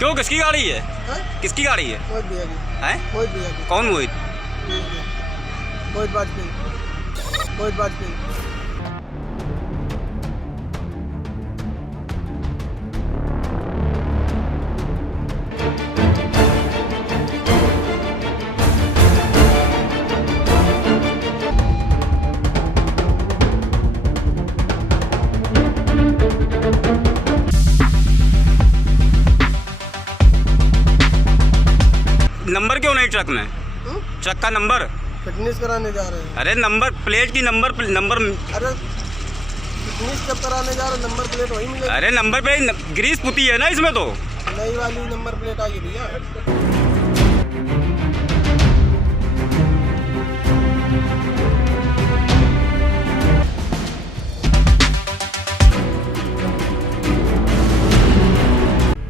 क्यों, किसकी गाड़ी है? किसकी गाड़ी है? मोहित भैया की। हैं? मोहित भैया की। कौन मोहित? मोहित वाजपेयी। मोहित वाजपेयी। नंबर क्यों नहीं ट्रक में? ट्रक का नंबर फिटनेस कराने जा रहे हैं। अरे नंबर प्लेट की नंबर अरे फिटनेस जब कराने जा रहे हैं नंबर प्लेट वही मिलेगी। अरे नंबर पे ग्रीस पुती है ना इसमें तो। नई वाली नंबर प्लेट आ गई भैया।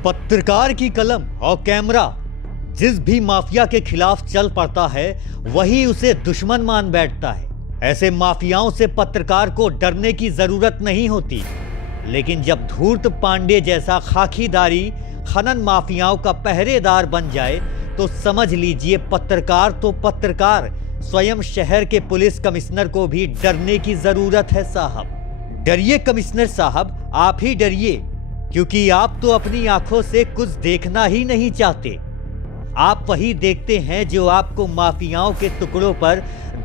पत्रकार की कलम और कैमरा जिस भी माफिया के खिलाफ चल पड़ता है वही उसे दुश्मन मान बैठता है। ऐसे माफियाओं से पत्रकार को डरने की जरूरत नहीं होती, लेकिन जब धूर्त पांडे जैसा खाकीदारी खनन माफियाओं का पहरेदार बन जाए तो समझ लीजिए पत्रकार तो पत्रकार स्वयं शहर के पुलिस कमिश्नर को भी डरने की जरूरत है। साहब डरिए, कमिश्नर साहब आप ही डरिए, क्योंकि आप तो अपनी आंखों से कुछ देखना ही नहीं चाहते। आप वही देखते हैं जो आपको माफियाओं के टुकड़ों पर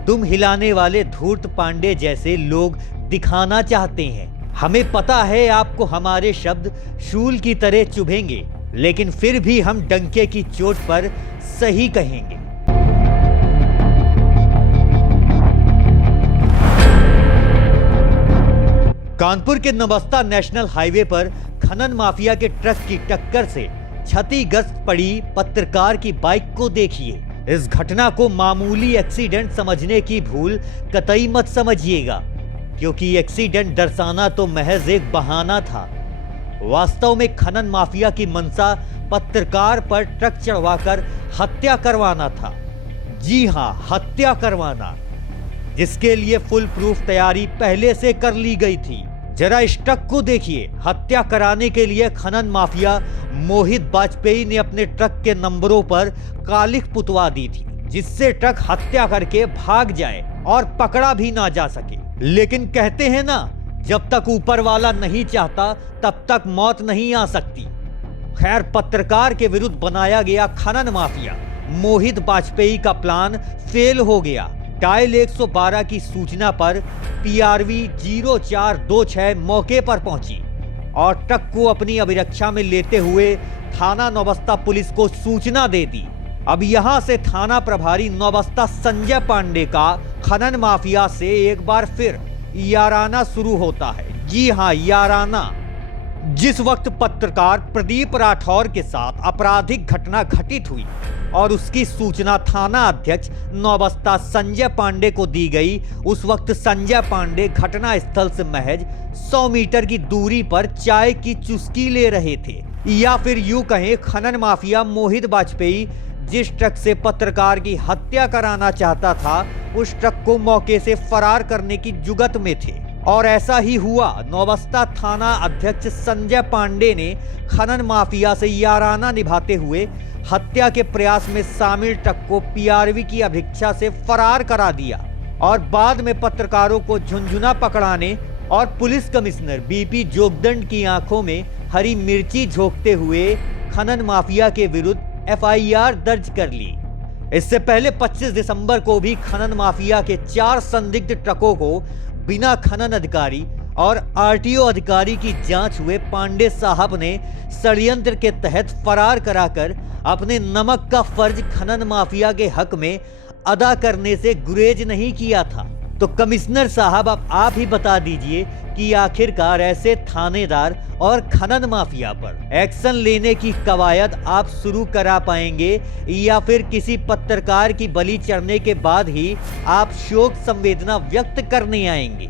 दुम हिलाने वाले धूर्त पांडे जैसे लोग दिखाना चाहते हैं। हमें पता है आपको हमारे शब्द शूल की तरह चुभेंगे, लेकिन फिर भी हम डंके की चोट पर सही कहेंगे। कानपुर के नवस्ता नेशनल हाईवे पर खनन माफिया के ट्रक की टक्कर से क्षतिग्रस्त पड़ी पत्रकार की बाइक को देखिए। इस घटना को मामूली एक्सीडेंट समझने की भूल कतई मत समझिएगा, क्योंकि एक्सीडेंट दर्शाना तो महज एक बहाना था। वास्तव में खनन माफिया की मंशा पत्रकार पर ट्रक चढ़वाकर हत्या करवाना था। जी हां, हत्या करवाना, जिसके लिए फुल प्रूफ तैयारी पहले से कर ली गई थी। जरा इस ट्रक को देखिए। हत्या कराने के लिए खनन माफिया मोहित वाजपेयी ने अपने ट्रक के नंबरों पर कालिख पुतवा दी थी, जिससे ट्रक हत्या करके भाग जाए और पकड़ा भी ना जा सके। लेकिन कहते हैं ना, जब तक ऊपर वाला नहीं चाहता तब तक मौत नहीं आ सकती। खैर, पत्रकार के विरुद्ध बनाया गया खनन माफिया मोहित वाजपेयी का प्लान फेल हो गया। डायल 112 की सूचना पर PRV 0426 मौके पर पहुंची और ट्रक को अपनी अभिरक्षा में लेते हुए थाना नौबस्ता पुलिस को सूचना दे दी। अब यहां से थाना प्रभारी नौबस्ता संजय पांडे का खनन माफिया से एक बार फिर याराना शुरू होता है। जी हां, याराना। जिस वक्त पत्रकार प्रदीप राठौर के साथ आपराधिक घटना घटित हुई और उसकी सूचना थाना अध्यक्ष नौबस्ता संजय पांडे को दी गई, उस वक्त संजय पांडे घटना स्थल से महज 100 मीटर की दूरी पर चाय की चुस्की ले रहे थे। या फिर यूं कहें, खनन माफिया मोहित वाजपेयी जिस ट्रक से पत्रकार की हत्या कराना चाहता था, उस ट्रक को मौके से फरार करने की जुगत में थे। और ऐसा ही हुआ। नौबस्ता थाना अध्यक्ष संजय पांडे ने खनन माफिया से याराना निभाते हुए हत्या के प्रयास में शामिल ट्रक को PRV की अभिरक्षा से फरार करा दिया और बाद में पत्रकारों को झुंझुना पकड़ाने और पुलिस कमिश्नर BP जोगदंड की आंखों में हरी मिर्ची झोंकते हुए खनन माफिया के विरुद्ध FIR दर्ज कर ली। इससे पहले 25 दिसंबर को भी खनन माफिया के 4 संदिग्ध ट्रकों को बिना खनन अधिकारी और RTO अधिकारी की जांच हुए पांडे साहब ने षड्यंत्र के तहत फरार कराकर अपने नमक का फर्ज खनन माफिया के हक में अदा करने से गुरेज नहीं किया था। तो कमिश्नर साहब, अब आप ही बता दीजिए कि आखिरकार ऐसे थानेदार और खनन माफिया पर एक्शन लेने की कवायद आप शुरू करा पाएंगे या फिर किसी पत्रकार की बलि चढ़ने के बाद ही आप शोक संवेदना व्यक्त करने आएंगे?